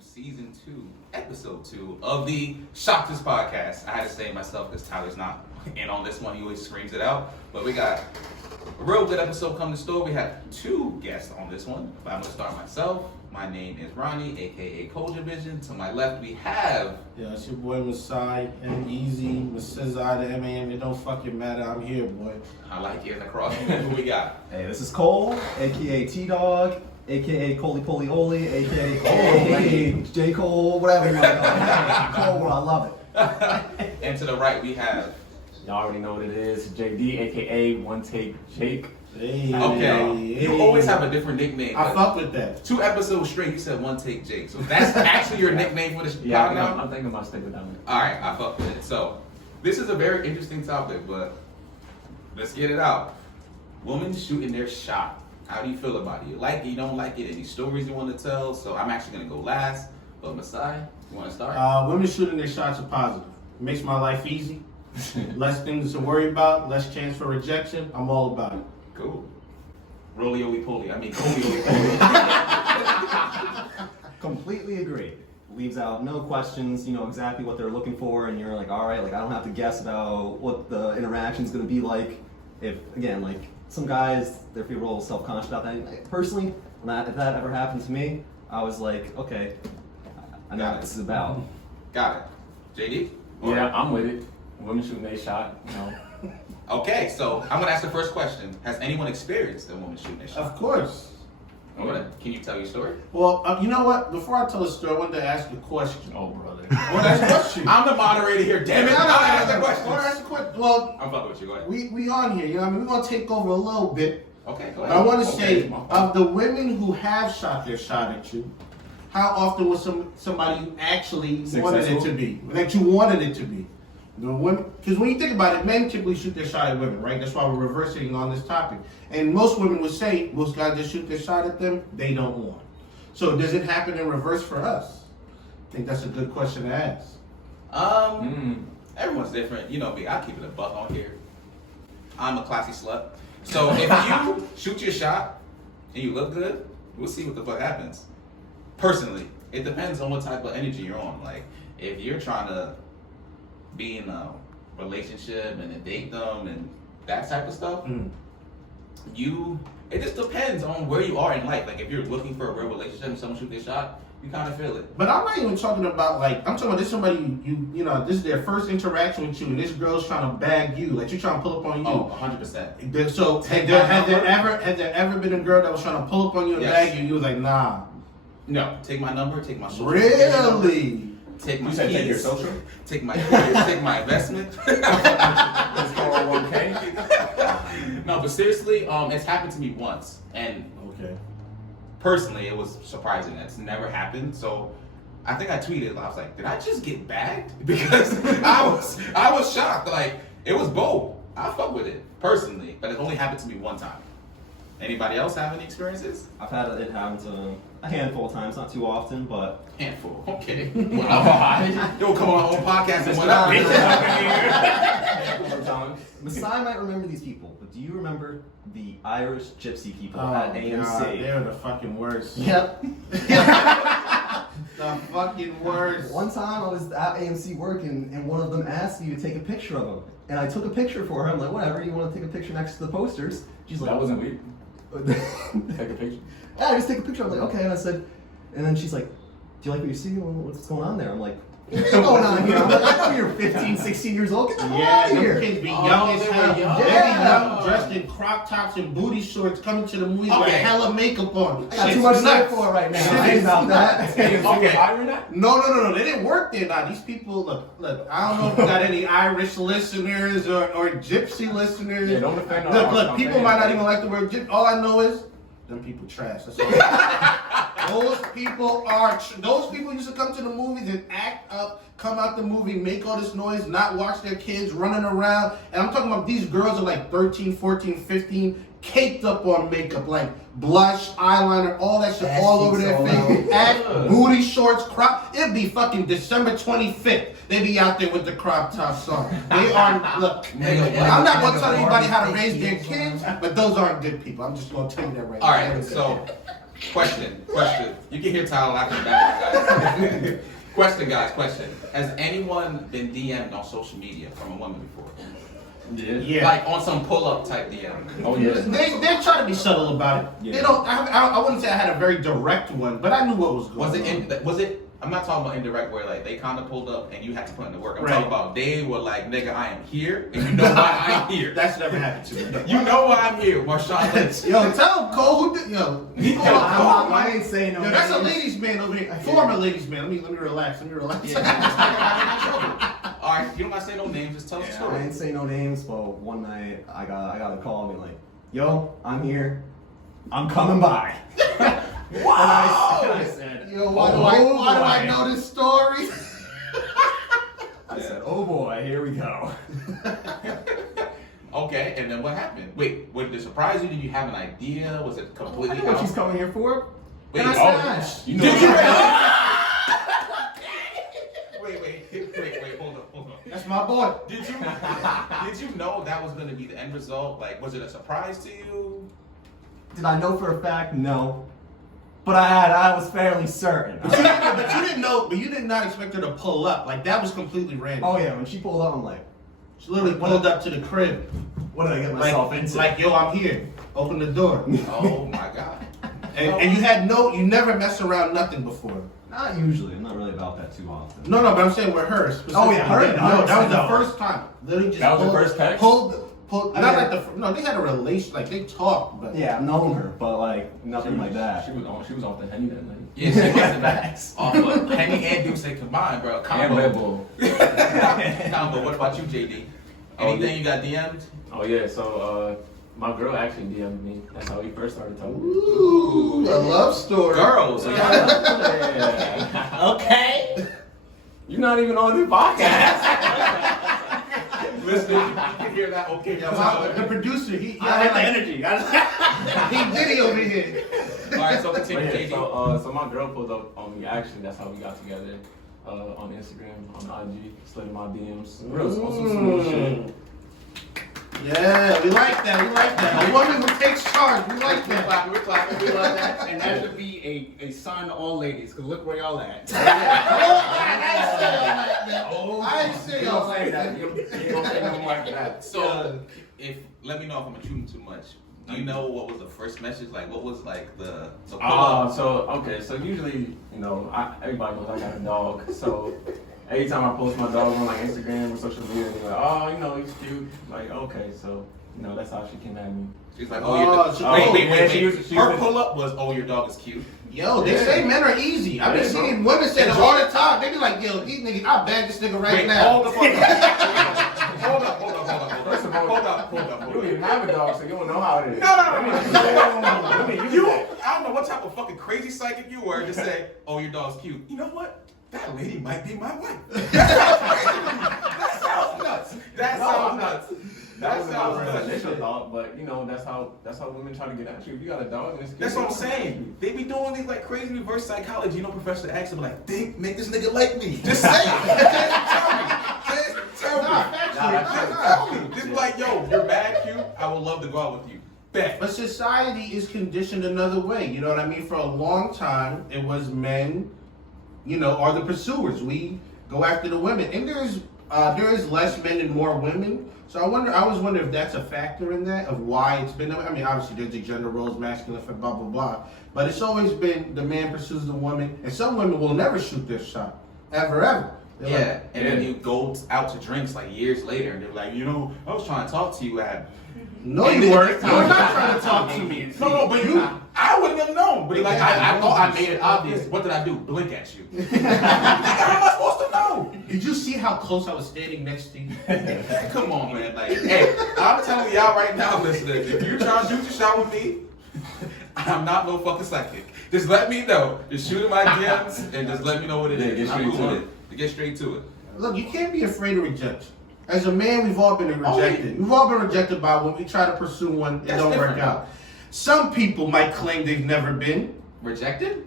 Season 2, Episode 2 of the ShottasPodcast. I had to say it myself because Tyler's not in on this one. He always screams it out. But we got a real good episode coming to store. We have 2 guests on this one. But I'm going to start myself. My name is Rony, a.k.a. Culture Vision. To my left, we have... Yeah, it's your boy Masai, M.A.N, Masai to M.A.N. It don't fucking matter. I'm here, boy. I like you in the cross. Who we got? Hey, this is Cole, a.k.a. T-Dog, a.k.a. Coley Poley Oli, a.k.a. J. Cole, whatever you want to call it. Cole, I love it. And to the right, we have... Y'all already know what it is. JD, a.k.a. One Take Jake. Hey, Okay. You always have a different nickname. I fuck with that. 2 episodes straight, you said One Take Jake. So that's actually your nickname for the podcast? Yeah, I'm thinking about sticking with that one. Alright, I fuck with it. So, this is a very interesting topic, but let's get it out. Women shooting their shot. How do you feel about it? You like it, you don't like it? Any stories you want to tell? So, I'm actually going to go last. But Masai, you want to start? Women shooting their shots are positive. It makes my life easy. Less things to worry about, less chance for rejection. I'm all about it. Cool. Roly-oly-poly. Completely agree. Leaves out no questions, you know exactly what they're looking for, and you're like, all right, like I don't have to guess about what the interaction's gonna be like. If, again, like some guys, they feel real self-conscious about that. Personally, if that ever happened to me, I was like, okay, I know what this is about. Got it. JD? Yeah, I'm with it. Women shooting their shot, you know. Okay, so I'm going to ask the first question. Has anyone experienced a woman shooting their shot? Of course. Okay. Can you tell your story? Well, you know what? Before I tell a story, I wanted to ask a question. Oh, brother. Well, that's a question. I'm the moderator here, damn it. I'll ask the question. Well, I'm fucking with you, go ahead. we on here, you know what I mean? We're going to take over a little bit. Okay, go But ahead. I want to Okay, say, of the women who have shot their shot at you, how often was somebody you actually wanted it to be? That you wanted it to be? The women, because when you think about it, men typically shoot their shot at women, right? That's why we're reversing on this topic. And most women would say, most guys just shoot their shot at them, they don't want. So does it happen in reverse for us? I think that's a good question to ask. Everyone's different. You know me, I keep it a buck on here. I'm a classy slut. So if you shoot your shot and you look good, we'll see what the fuck happens. Personally, it depends on what type of energy you're on. Like, if you're trying to be in a relationship and then date them and that type of stuff, it just depends on where you are in life. Like, if you're looking for a real relationship and someone shoot their shot, you kind of feel it. But I'm not even talking about, like, I'm talking about this somebody you know, this is their first interaction with you, and this girl's trying to bag you, like, you're trying to pull up on you. Oh, 100%. So had there ever been a girl that was trying to pull up on you and bag you? You was like, nah. No, take my number, take my social. Really? Take my You said keys, take your social? Take my kids, take my investment. Let's call it 1K. No, but seriously, it's happened to me once, and Okay. personally, it was surprising. It's never happened. So I think I tweeted. I was like, "Did I just get bagged?" Because I was shocked. Like, it was bold. I fuck with it personally, but it only happened to me one time. Anybody else have any experiences? I've had it happen to a handful of times, not too often, but Handful. Okay. You'll come on our own podcast and what up? Masai might remember these people, but do you remember the Irish gypsy people Oh, at God, AMC? they're the fucking worst. Yep. The fucking worst. One time I was at AMC working, and one of them asked me to take a picture of him. And I took a picture for her. I'm like, whatever, you want to take a picture next to the posters? She's like, That wasn't weird. Take a picture. Yeah, I just take a picture. I'm like, okay. And I said, and then she's like, do you like what you see? What's going on there? I'm like, what's going on here? I'm like, I know you're 15, 16 years old. Get the hell out of here. Them kids be young as hell. They were young. They be Yeah. young, dressed in crop tops and booty shorts, coming to the movies with Okay. hella makeup on. I got Shit's too much nuts. time for it right now. Shit I ain't is about nuts. that. Okay. No. They didn't work there now. These people, look. I don't know if you got any Irish listeners or gypsy listeners. Yeah, don't offend our Look, people might not even like the word gypsy. All I know is them people trash. That's all. Those people used to come to the movies and act up, come out the movie, make all this noise, not watch their kids running around. And I'm talking about these girls are like 13, 14, 15, caked up on makeup, like blush, eyeliner, all that shit Ass all over cheeks their all face. out. Ass, booty shorts, crop. It'd be fucking December 25th. They be out there with the crop tops on. They are, look, I'm not gonna tell anybody how to raise their kids, but those aren't good people. I'm just gonna tell you that right now. All right, so question. You can hear Tyler laughing in the background, guys. Question. Has anyone been DM'd on social media from a woman before? Yeah. Like on some pull-up type DM. Oh yeah. They try to be subtle about it. Yeah. They don't. I wouldn't say I had a very direct one, but I knew what was going on. Was it? I'm not talking about indirect where like they kind of pulled up and you had to put in the work. I'm Right. talking about they were like, nigga, I am here, and you know why I'm here. That's never happened to me. You know why I'm here, Marshawn Lynch. Yo, tell him Cole who did. Yo, I ain't saying no. Yo, that's a names. ladies' man over here. Former ladies' man. Let me relax. All right, you don't gotta say no names. Just tell the I story. didn't say no names, but one night I got a call and be like, "Yo, I'm here. I'm coming by." Wow. And I said, Yo, why do I boy." know this story? I said, "Oh boy, here we go." Okay, and then what happened? Wait, would it surprise you? Did you have an idea? Was it I completely know what out? she's coming here for. Wait, And I oh, said, You know Did you what? Wait, hold on. That's my boy. Did you know that was gonna be the end result? Like, was it a surprise to you? Did I know for a fact? No. But I was fairly certain. But you did not expect her to pull up. Like that was completely random. Oh yeah, when she pulled up, I'm like, She literally pulled up to the crib. what did I get myself into? Like, yo, I'm here. Open the door. Oh my god. And you never mess around nothing before. Not usually. I'm not really about that too often. No, but I'm saying with her specifically. Oh, yeah, her, No, that was the 100%. first time. Literally just That was the pulled- first text? Pulled. Not like they had a relation. Like they talked, but Yeah, I've known her, but like nothing like that. She was off the Henny that night. Yeah, she was off of Henny and Deuce combined, bro. And Combo. Red Bull. Combo. What about you, JD? Anything you got DM'd? Oh yeah, so my girl actually DM'd me. That's how we first started talking. ooh, a love story. Girls. Yeah. Okay. You're not even on the podcast. Listen, you can hear that. Okay, The producer, he I like the energy. He did it over here. All right, so continue, But yeah, JD. so my girl pulled up on me. Actually, that's how we got together. On Instagram, on IG, slid in my DMs. Real on some smooth shit. Yeah, we like that. A woman who takes charge. We like that. We're clapping. We love that. And that should be a sign to all ladies, because look where y'all at. I ain't say y'all like that. You don't say no more after that. So, let me know if I'm intruding too much. Do you know what was the first message? Like, what was like the So usually, everybody knows I got a dog. So every time I post my dog on like Instagram or social media, they're like, oh, he's cute. Like, okay, so that's how she came at me. She's like, wait. Her pull up was, oh, your dog is cute. Yo, they say men are easy. I've been seeing women say that all the time. They be like, yo, these niggas, I'll bag this nigga right now. Hold the fuck up. Hold up. First of all, Hold up. You don't even have a dog, so you don't know how it is. No. I don't know what type of fucking crazy psychic you were to say, oh, your dog's cute. You know what? That lady might be my wife. That sounds nuts. That was my initial thought, but that's how women try to get at you. If you got a dog, and it's cute. That's what I'm saying. They be doing these like crazy reverse psychology. Professor X will be like, make this nigga like me. Just say it. Tell me. Just be like, yo, you're bad cute. I would love to go out with you. Bet. But society is conditioned another way. You know what I mean? For a long time, it was men, are the pursuers. We go after the women. And there is less men and more women. So I always wonder if that's a factor in that, of why it's been, obviously there's the gender roles, masculine, blah, blah, blah. But it's always been the man pursues the woman. And some women will never shoot their shot. Ever. They're Then you go out to drinks like years later and they're like, I was trying to talk to you at... No, you weren't. You were not trying to talk to me. No, but I wouldn't have known. But I thought I made it obvious. What did I do? Blink at you. How am I supposed to know? Did you see how close I was standing next to you? Come on, man. Like, hey, I'm telling y'all right now, listeners, if you're trying to shoot your shot with me, I'm not no fucking psychic. Just let me know. Just shoot in my DMs and just let me know what it is. Get straight to it. Get straight to it. Look, you can't be afraid of rejection. As a man, we've all been rejected. We've all been rejected by when we try to pursue one, it don't work out. Some people might claim they've never been Rejected?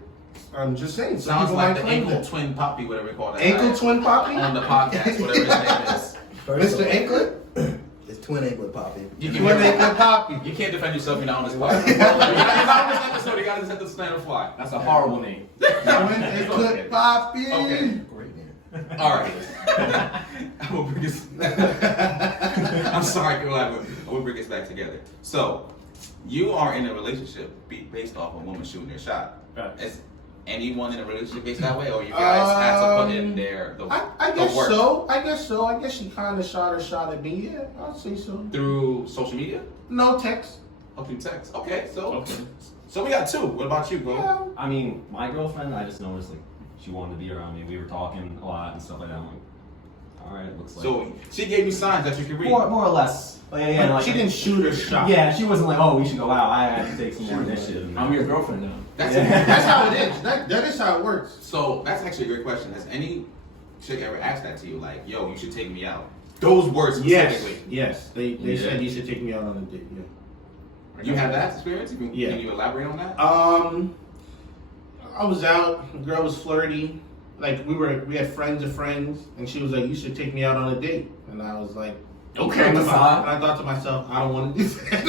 I'm just saying. Some Sounds people like might the claim ankle that. twin poppy, whatever we call that. Ankle guy twin poppy? on the podcast, whatever his name is. Mr. Anklet? It's twin anklet poppy. You Twin anklet poppy. You can't defend yourself. You're not on this podcast. He's not on this episode. You got to set the stand fly. That's a horrible name. Twin anklet poppy. Okay. Great name. All right. I will bring us. I'm sorry, people. I will bring us back together. So, you are in a relationship based off a woman shooting their shot. Right. Is anyone in a relationship based that way, or you guys have to put in there I guess the work so. I guess she kind of shot her shot at me. Yeah, I'll say so. through social media? No text. Oh, through text. Okay, so Okay. so we got two. What about you, bro? Yeah. I mean, my girlfriend, I just noticed like she wanted to be around me. We were talking a lot and stuff like that. I'm like, all right, it looks like. So she gave you signs that you can read. more or less. Like, yeah, like, She didn't shoot her shot. Yeah, she wasn't like, oh, we should go out. I had to take some more initiative. I'm your girlfriend now. That's how it is. That is how it works. So that's actually a great question. Has any chick ever asked that to you? Like, yo, you should take me out. Those words specifically. Yes. They Yeah. said you should take me out on a date. Yeah. You had that experience? Can Yeah. you elaborate on that? I was out. The girl was flirty. Like we had friends of friends, and she was like, "You should take me out on a date." And I was like, Okay, And Masai. I thought to myself, I don't want to do that.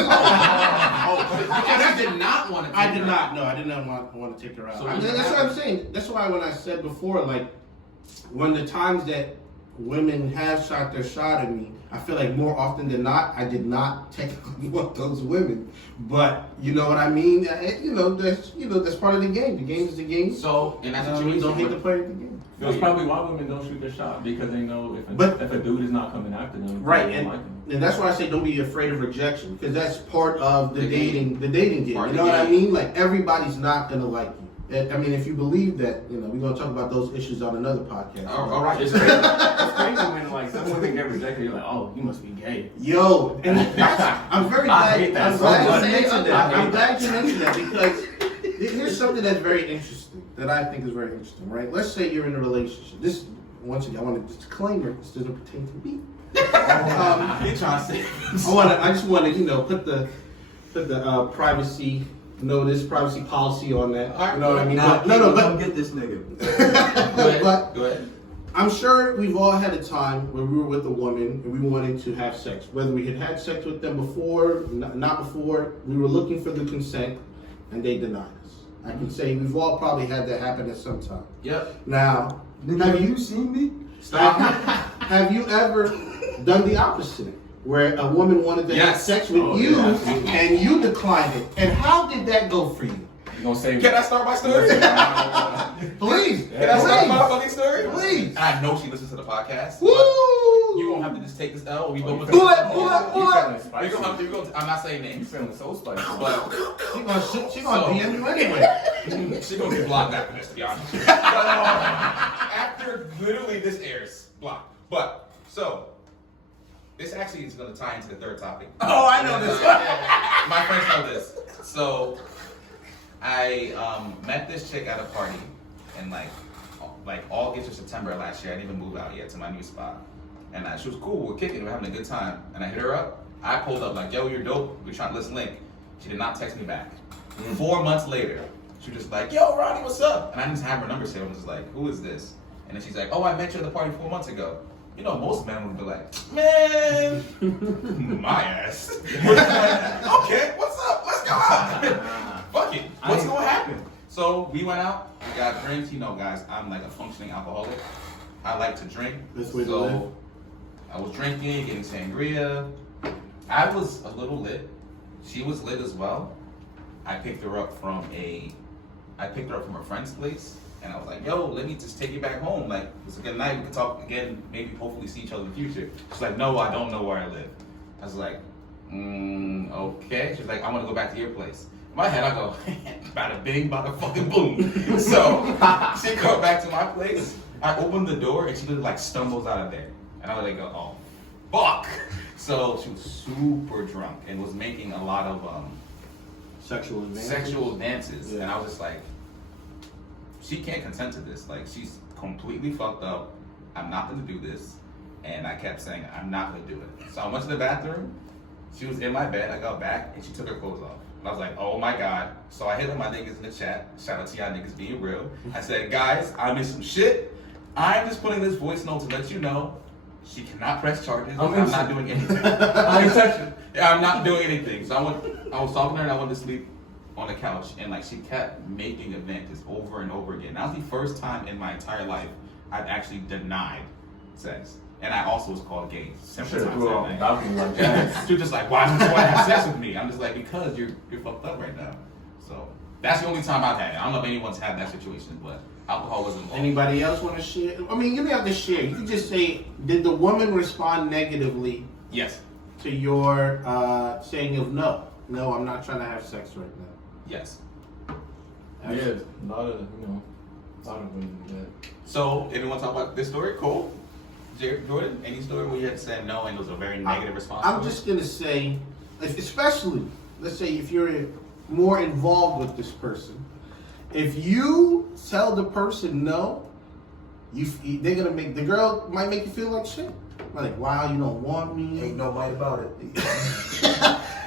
Because you did not want to. I did not. No, I did not want to take her out. So I mean, that's what I'm saying. That's why when I said before, like, when the times that women have shot their shot at me, I feel like more often than not, I did not technically want those women. But you know what I mean? That's part of the game. The game is the game. So, and that's what you We mean. don't hate the player of the game. That's probably why women don't shoot their shot, because they know if a dude is not coming after them, Right, they don't like him. and that's why I say don't be afraid of rejection, because that's part of the dating game. Part You of know the what I game. mean? Like, everybody's not gonna like you. I mean, if you believe that, we're gonna talk about those issues on another podcast. All right. It's crazy. It's crazy when like some women get rejected. You're like, oh, you must be gay. Yo, and I'm very I glad. hate that I'm so glad much. you mentioned I that. hate I'm glad you mentioned that, because here's something that's very interesting, that I think is very interesting, right? Let's say you're in a relationship. This, once again, I want to disclaimer, this doesn't pertain to me. You're trying to say. I just want to, put the privacy notice, privacy policy on that. You know what I mean? Now, But don't get this nigga. but Go ahead. I'm sure we've all had a time where we were with a woman and we wanted to have sex. Whether we had sex with them before, not before, we were looking for the consent, and they denied us. I can say we've all probably had that happen at some time. Yep. Now, Nigga, have you seen me? stop. Have you ever done the opposite? Where a woman wanted to have Yes. sex with Oh, you, yeah, absolutely. and you declined it. And how did that go for you? You gonna say? Can I start my story? Please. Can I start my Please. fucking story? Please. And I know she listens to the podcast. Woo! But you won't have to just take this L. We go with Pull it, it. pull it, pull You it. feeling We spicy. gonna have to. I'm not saying You names, feeling so spicy. but She gonna So- DM you anyway. she gonna get blocked after this, to be honest. But, after literally this airs, blocked. But so this actually is gonna tie into the third topic. Oh, I know this. Yeah, my friends know this. So I met this chick at a party in like August or September of last year. I didn't even move out yet to my new spot. And she was cool, we're kicking, we're having a good time. And I hit her up. I pulled up like, yo, you're dope. We're trying to listen link. She did not text me back. 4 months later, she was just like, yo, Ronnie, what's up? And I didn't have her number saved. I was just like, who is this? And then she's like, oh, I met you at the party 4 months ago. You know, most men would be like, man, my ass. We're just like, okay, what's up? Let's go out. Fuck it. What's going to happen? So we went out, we got drinks. You know, guys, I'm like a functioning alcoholic. I like to drink. That's the way to So live. I was drinking, getting sangria. I was a little lit. She was lit as well. I picked her up from her friend's place, and I was like, yo, let me just take you back home. Like, it's a good night, we can talk again, maybe hopefully see each other in the future. She's like, no, I don't know where I live. I was like, okay. She's like, I want to go back to your place. In my head, I go, bada bing, bada fucking boom. So she go back to my place. I open the door, and she literally like stumbles out of there. And I was like, oh, fuck. So she was super drunk and was making a lot of Sexual advances. sexual advances. Yeah. And I was just like, she can't consent to this. Like, she's completely fucked up. I'm not gonna do this. And I kept saying, I'm not gonna do it. So I went to the bathroom. She was in my bed. I got back and she took her clothes off. And I was like, oh my God. So I hit up my niggas in the chat. Shout out to y'all niggas being real. I said, guys, I'm in some shit. I'm just putting this voice note to let you know she cannot press charges. I'm not doing anything. I'm not doing anything. So I was talking to her and I went to sleep on the couch and like she kept making events over and over again. That was the first time in my entire life I've actually denied sex. And I also was called gay several times that night. She was just like, why do you want to have sex with me? I'm just like, because you're fucked up right now. So that's the only time I've had it. I don't know if anyone's had that situation, but alcohol was involved. Anybody else want to share? I mean, you don't have to share. You can just say, did the woman respond negatively? Yes. To your saying of no, I'm not trying to have sex right now. Yes. Yeah, a lot of women do that. So, anyone talk about this story? Cole? Jordan, any story where you had to say no and it was a very negative response? I'm just going to say, especially, let's say if you're more involved with this person, if you tell the person no, they're going to make, the girl might make you feel like shit. Like, wow, you don't want me. Ain't no white about it.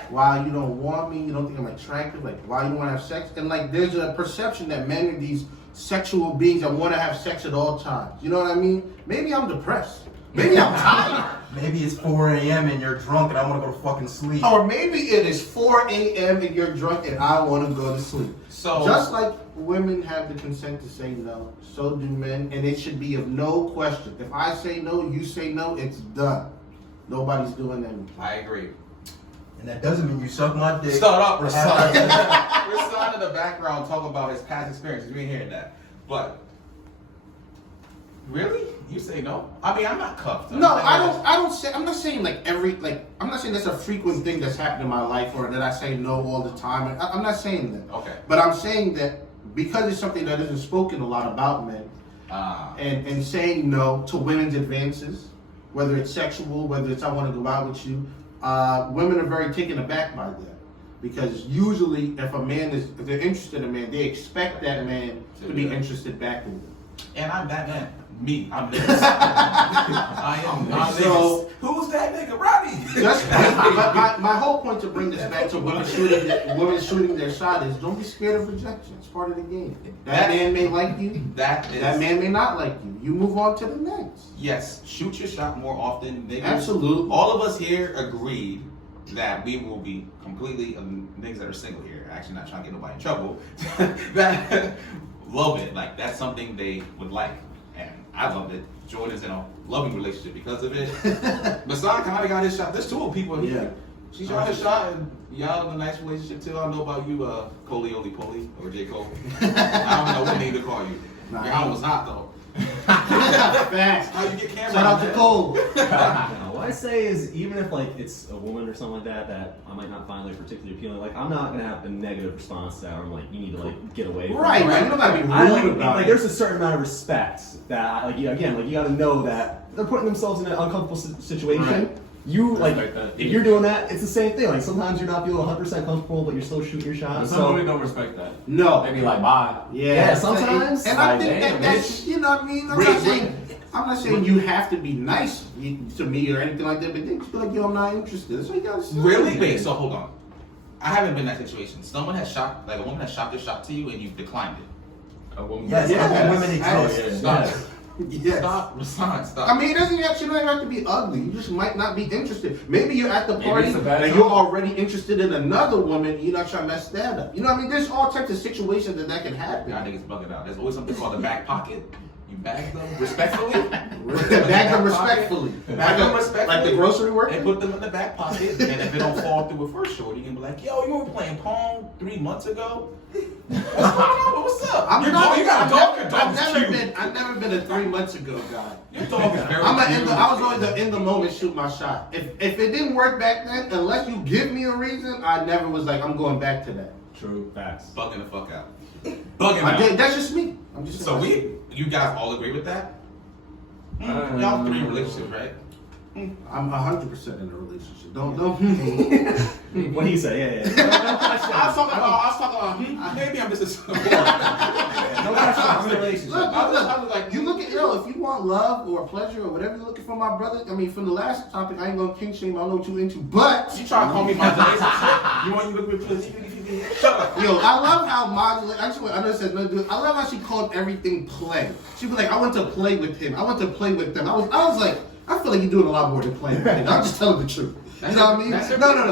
Wow, you don't want me. You don't think I'm attractive. Like, why you want to have sex? And like, there's a perception that men are these sexual beings that want to have sex at all times. You know what I mean? Maybe I'm depressed. Maybe I'm tired. Maybe it's 4 a.m. and you're drunk and I want to go to fucking sleep. Or maybe it is 4 a.m. and you're drunk and I want to go to sleep. So just like women have the consent to say no, so do men, and it should be of no question. If I say no, you say no, it's done. Nobody's doing anything. I agree. And that doesn't mean you suck my dick. Start up, Rasan. Rasan in the background talking about his past experiences. We ain't hearing that. But really? You say no? I mean, I'm not cuffed. No, I don't say, I'm not saying I'm not saying that's a frequent thing that's happened in my life or that I say no all the time. I'm not saying that. Okay. But I'm saying that because it's something that isn't spoken a lot about men, and saying no to women's advances, whether it's sexual, whether it's I want to go out with you, women are very taken aback by that. Because usually if they're interested in a man, they expect that man to be interested back in them. And I'm that man. Me. I'm this. I am. So, who's that nigga? Ronnie. my whole point to bring this back to women shooting their shot is don't be scared of rejection. It's part of the game. That man may like you. That man may not like you. You move on to the next. Yes. Shoot your shot more often. Niggas. Absolutely. All of us here agreed that we will be completely niggas that are single here. Actually, not trying to get nobody in trouble. That love it. Like that's something they would like. And I love it. Jordan's in a loving relationship because of it. Masai kind of got his shot. There's two people here. Yeah. She shot his shot, and y'all in a nice relationship too. I don't know about you, Coley Oli Poly or J. Cole. I don't know what name to call you. Your house was hot though. Fast. How you get camera? Shout out to Cole. What I say is, even if like it's a woman or something like that I might not find like particularly appealing, like I'm not gonna have a negative response to that. Where I'm like, you need to like get away. From right. You don't gotta be rude about it. Like there's a certain amount of respect that like you gotta know that they're putting themselves in an uncomfortable situation. Right. You like if you're doing that, it's the same thing. Like sometimes you're not feeling 100% comfortable, but you're still shooting your shot. Some women don't respect that. No, they be like, bye. Yeah, sometimes. And I think that's you know what I mean. I'm not saying you have to be nice to me or anything like that, but then just be like, yo, I'm not interested. That's what you gotta say. Really? Wait, so hold on. I haven't been in that situation. Someone has shot, like a woman has shot their shot to you and you've declined it. A woman. Yes, women exist. Yes. Stop. I mean, it doesn't actually have to be ugly. You just might not be interested. Maybe you're at the party and you're already interested in another woman. You're not trying to mess that up. You know what I mean? There's all types of situations that can happen. I think it's bugging out. There's always something called the back pocket. You bag them respectfully. Bag them respectfully. Like the grocery worker? And put them in the back pocket. And if it don't fall through a first short, you can be like, yo, you were playing Pong 3 months ago? What's going on? What's up? I've never been a 3 months ago guy. Your dog is very I was always in the moment shoot my shot. If it didn't work back then, unless you give me a reason, I never was like, I'm going back to that. True. Facts. Bugging the fuck out. Bugging out. That's just me. I'm just so you guys all agree with that? Y'all 3 in relationships, right? I'm 100% in a relationship. Don't. What do you say? Yeah. I was talking about. Maybe I'm just a No question. I'm in a relationship. Look, you look at if you want want love or pleasure or whatever you're looking for, my brother, I mean, from the last topic, I ain't gonna kink shame. I don't know what you into, but You try to call me my days and shit? You want you to look at pussy? Shut up. yo, I love how modulate. Actually, I know it says no good. I love how she called everything play. She'd be like, I went to play with him. I went to play with them. I was like, I feel like you're doing a lot more than playing with him. I'm just telling the truth. You know what I mean? No.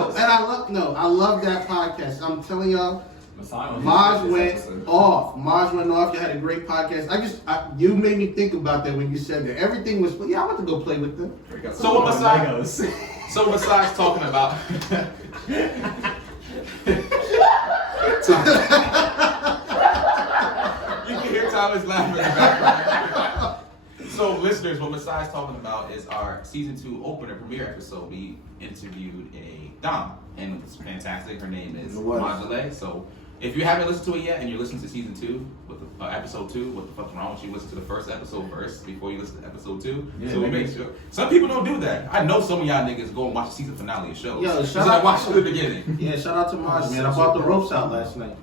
And I love that podcast. I'm telling y'all. Maj went off. You had a great podcast. You made me think about that when you said that. Everything was, I want to go play with them. So besides talking about, you can hear Tyler's laughing in the background. So listeners, what Masai's talking about is our season 2 opener premiere episode. We interviewed a Dom, and it was fantastic. Her name is Modulé. So if you haven't listened to it yet and you're listening to season 2 with episode 2, what the fuck's wrong with you? Listen to the first episode first before you listen to episode 2. Yeah, so we make sure. Some people don't do that. I know some of y'all niggas go and watch the season finale of shows. Yo, shout out, watch from the beginning. Yeah, shout out to Maj, man. I bought the ropes out last night.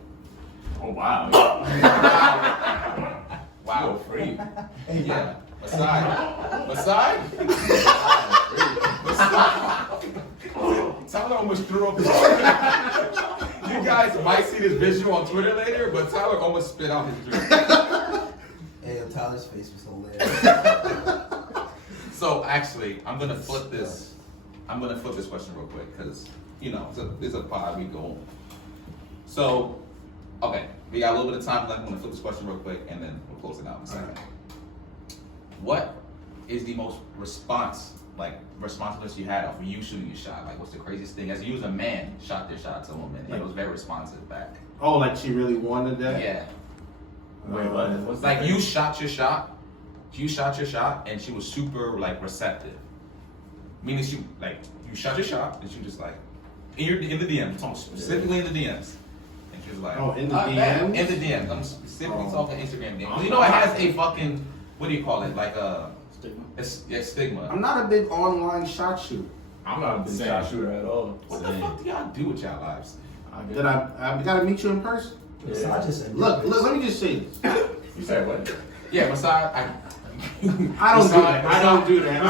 Oh wow. Wow, free. Yeah. Masai? Tyler almost threw up his You guys might see this visual on Twitter later, but Tyler almost spit out his drink. Hey, Tyler's face was hilarious. So actually, I'm gonna flip this question real quick, because it's a pod, we go. So, okay, we got a little bit of time left. I'm gonna flip this question real quick, and then we'll close it out in a second. What is the most responsiveness you had off of you shooting your shot? Like, what's the craziest thing? As you as a man shot their shot to a woman, and it was very responsive back. Oh, like she really wanted that? Yeah. Wait, what? What's Like that? you shot your shot, and she was super receptive. Meaning you shot your shot, and she was just like, in the DMs, I'm talking specifically in the DMs. And she was like, in the DMs? In the DMs. I'm specifically talking Instagram DMs. You know it has a fucking, what do you call it? Like a stigma. I'm not a big online shot shooter. I'm not a big shot shooter at all. What the fuck do y'all do with y'all lives? That I gotta meet you in person. I just said, Look, let me just say this. You said what? Yeah, Masai, I don't do that. I don't do that.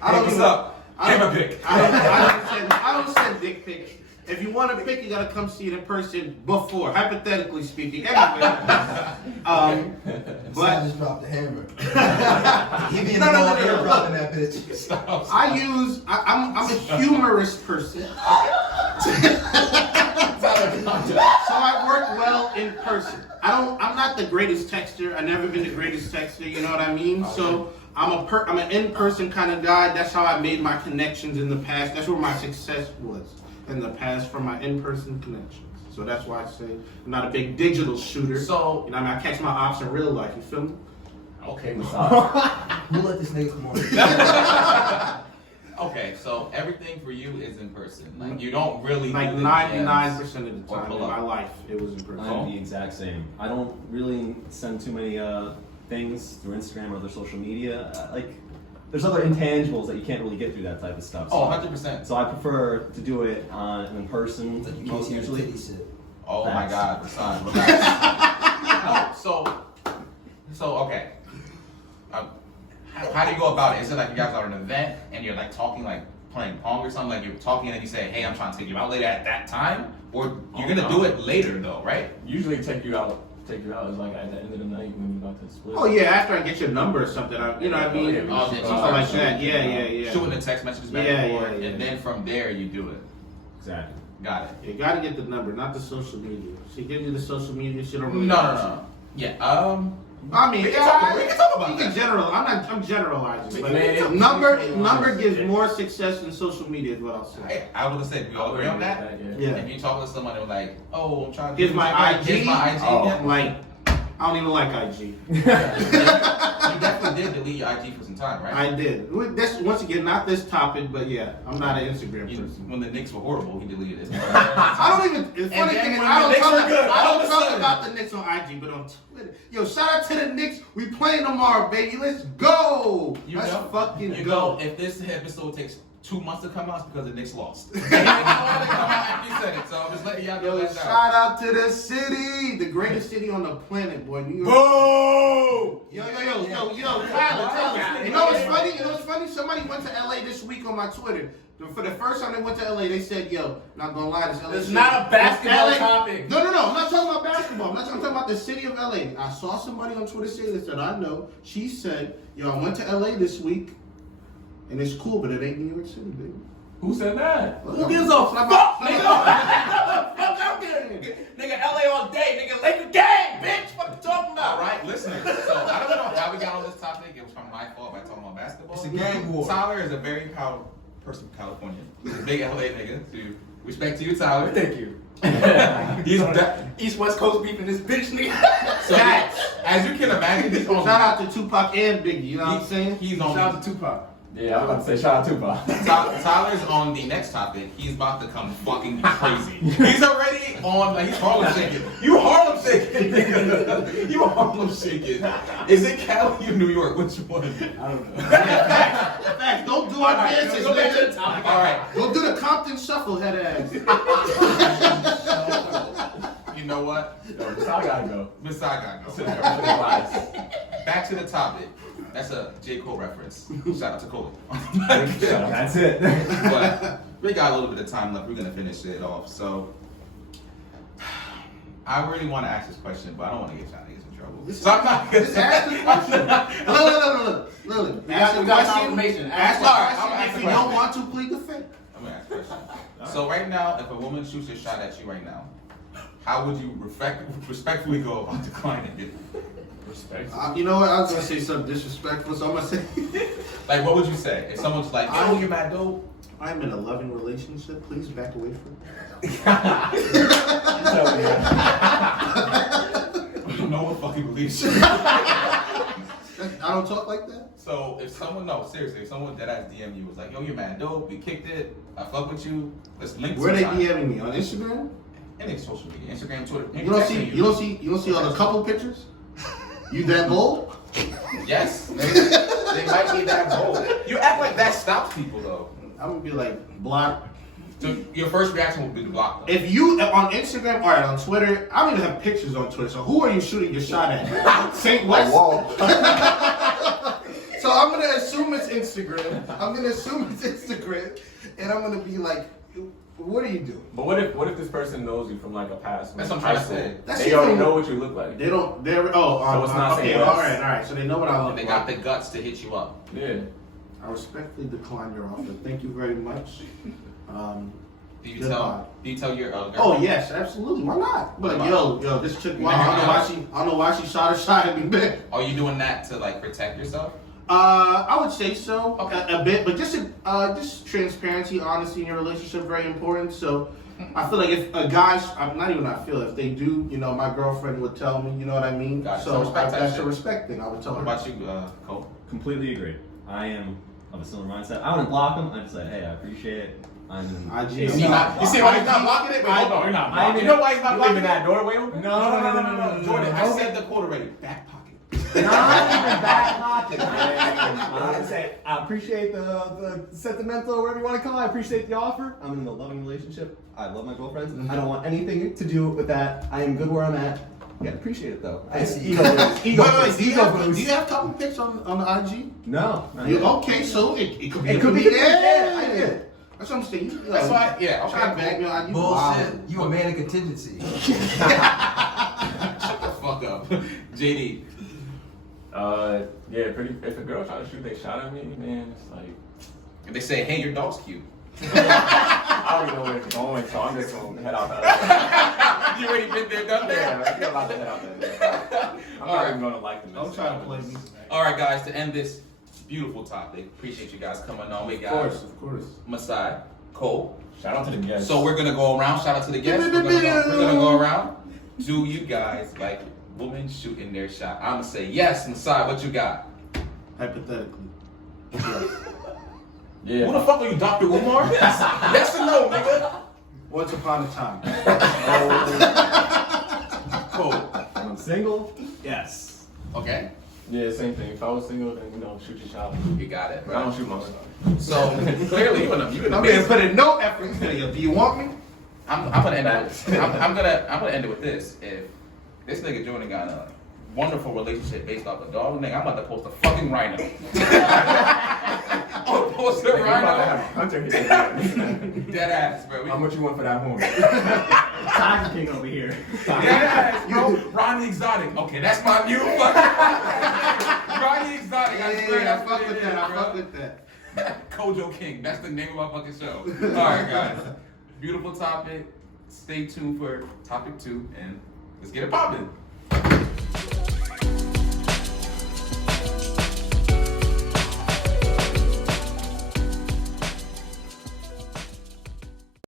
What's up? Camera pic. I don't send dick pics. If you want a pic, you gotta come see it in person before, hypothetically speaking. Anyway, but I just dropped the hammer. He being No. dropping that bitch. Stop. I'm a humorous person. So I work well in person. I'm not the greatest texter. I've never been the greatest texter, you know what I mean? Okay. So I'm an in-person kind of guy. That's how I made my connections in the past. That's where my success was in the past, from my in-person connections. So that's why I say I'm not a big digital shooter. So I catch my ops in real life, you feel me? Okay, Masai. Who let this nigga come on? Okay, so everything for you is in person. Like you don't really like do the 99% of the or time pull in up. my life, it was in person. I'm the exact same. I don't really send too many things through Instagram or other social media. There's other intangibles that you can't really get through that type of stuff. So, 100%. So I prefer to do it in person It's like you most can't usually. titty sit. Oh my Facts. God, Masai, relax. So okay. How do you go about it? Is it like you guys are at an event and you're talking playing Pong or something? Like you're talking and then you say, hey, I'm trying to take you out later at that time? Or you're gonna do it later though, right? Usually take you out is at the end of the night when you're about to split. Oh yeah, after I get your number or something, you know what I mean? Oh, Something like that. Yeah. Shooting the text messages back and forth, and then from there you do it. Exactly. Got it. You gotta get the number, not the social media. She give you the social media, she don't really. No. Yeah. I mean, we can talk about you can that. I'm generalizing. But Man, number gives more success than social media is what I'll say. Hey, I would say we all agree on that. Yeah. If you talk to someone and like, oh, I'm trying to Here's my IG. Here's my IG. Oh, Yeah. like, I don't even like IG. You definitely did delete your IG for some time, right? I did. This once again, not this topic, but yeah, I'm not an Instagram person. When the Knicks were horrible, he deleted it. I don't even. The funny then thing is, when I the don't Knicks were good, talk all of a sudden. about the Knicks on IG, but on Twitter. Yo, shout out to the Knicks. We playing tomorrow, baby. Let's go. Let's fucking go. If this episode takes 2 months to come out, it's because the Knicks lost. It didn't want to come out after you said it, so I'm just letting y'all out Yo, left shout out to the city, the greatest city on the planet, boy. New York. Boom! Yo, Tyler. You know what's funny? You know what's funny? Somebody went to LA this week on my Twitter. For the first time they went to LA, they said, yo, not gonna lie, this LA It's shit- not a basketball LA topic. No, I'm not talking about basketball. I'm talking about the city of LA. I saw somebody on Twitter say this that I know. She said, yo, I went to LA this week, and it's cool, but it ain't New York City, baby. Who said that? Who gives a fuck, nigga? Fuck out there. Nigga, LA all day. Nigga, Laker gang, bitch. What you talking about? All right, listeners. So I don't know how we got on this topic. It was from my fault by talking about basketball. It's a gang war. Tyler is a very proud person from California. He's a big LA nigga. So respect to you, Tyler. Thank you. He's that. East West Coast beef in this bitch, nigga. So as you can imagine, he's on. Shout out to Tupac and Biggie, you know what I'm saying? He's on. Shout out to Tupac. Yeah, I was about to say shout out to Tupac. Tyler's on the next topic. He's about to come fucking crazy. He's already on, like, he's Harlem shaking. You Harlem shaking, nigga. You Harlem shaking. Is it Cali or New York? Which one? I don't know. Facts, don't do our dances, Go back to the nigga. topic. All right. Don't do the Compton shuffle, head ass. You know what? Yo, Masai gotta go. Masai got go. Wise. Back to the topic. That's a J. Cole reference. Shout out to Cole. That's it. But we got a little bit of time left. We're gonna finish it off. So I really want to ask this question, but I don't want to get y'all niggas in trouble. So I'm not gonna Just ask the question. Look. Ask the We got question. confirmation. Ask the All right, I'm gonna question. ask If the you don't question. want to, plead the fifth. I'm gonna ask a question. So right now, if a woman shoots a shot at you right now, how would you respectfully go about declining it? Respect. You know what? I was gonna say something disrespectful, so I'm gonna say Like, what would you say if someone's like, "Oh, you're mad dope"? I'm in a loving relationship. Please back away from me. No one fucking believes you. I don't talk like that. So if someone, no, seriously, if someone dead ass DM you was like, "Yo, you're mad dope. We kicked it. I fuck with you. Let's link." Where they sometime." DMing me on Instagram? Any social media, Instagram, Twitter. You don't see all the couple pictures. You that bold? Yes, they might be that bold. You act like that stops people though. I'm gonna be like block. So your first reaction would be to block them. If you on Instagram, all right, on Twitter, I don't even have pictures on Twitter. So who are you shooting your shot at? St. West. So I'm gonna assume it's Instagram. And I'm gonna be like, what are you doing? But what if this person knows you from like a past? That's what I'm high trying to school? say. That's They already even- know what you look like. They don't. They're So it's not okay. St. All West. right. So they know what I look They like. got the guts to hit you up. Yeah. I respectfully decline your offer. Thank you very much. Do you Goodbye. tell your girl? Oh yes, absolutely. Why not? But What yo, this chick. Wow, I don't know why she shot at me, man. Are you doing that to like protect yourself? I would say so, Okay. a bit, but just transparency, honesty in your relationship very important. So I feel like if a guy, I'm not even I feel if they do, you know, my girlfriend would tell me, you know what I mean. Gotcha. So So respect that that's shit. a respect thing. I would tell What her. about you, Cole? Completely agree. I am of a similar mindset. I wouldn't block them. I just say, hey, I appreciate it. I'm in IG. You see why he's not blocking it? Wait, hold on. You're not You blocking know why he's not You blocking leaving it? that doorway open? No. Jordan, I said the quote already. Back pocket. Not even back pocket. I would say I appreciate the sentimental, whatever you want to call it. I appreciate the offer. I'm in a loving relationship. I love my girlfriends. I don't want anything to do with that. I am good where I'm at. Yeah, appreciate it though. Ego boost. Wait, do you have a couple pics on the IG? No. not You, yet. okay, so it could be. It could be. Yeah, I did. That's what I'm saying. That's why, yeah. I'm trying to bag me on IG. Bullshit. Wow. You a man of contingency. Shut the fuck up. JD. Yeah, if a girl try to shoot their shot at me, man, it's like If they say, hey, your dog's cute. I don't even know where it's going, so I'm just gonna head out that. You already been there, done Yeah, that? I'm about to head out that. I'm not even gonna like them. Don't try to play me. All right, guys, to end this beautiful topic, appreciate you guys coming on. We got Of course. Masai, Cole. Shout out to the guests. So we're gonna go around. Shout out to the guests. We're gonna go around. Do you guys like women shooting their shot? I'm gonna say yes. Masai, what you got? Hypothetically. Yeah. Who the fuck are you, Dr. Umar? Yes or no, nigga? Once upon a time. Cool. When I'm single. Yes. Okay. Yeah, same thing. If I was single, then shoot your shot. You got it. I don't shoot my shot. So clearly, you in I'm gonna put in no effort. Yo, do you want me? I'm gonna end it. I'm gonna end it with this. If this nigga Jordan got a wonderful relationship based off a dog, nigga, I'm about to post a fucking rhino. I'm post a You're about to rhino. have Hunter hit that. Dead ass, bro. How much you want for that horn? Tiger King over here. Dead ass, bro. Ronnie Exotic. Okay, that's my new fucking. Ronnie Exotic. I swear I that's fuck what with it that. is, I bro. fuck with that. Kojo King. That's the name of my fucking show. Alright, guys. Beautiful topic. Stay tuned for topic 2 and let's get it popping.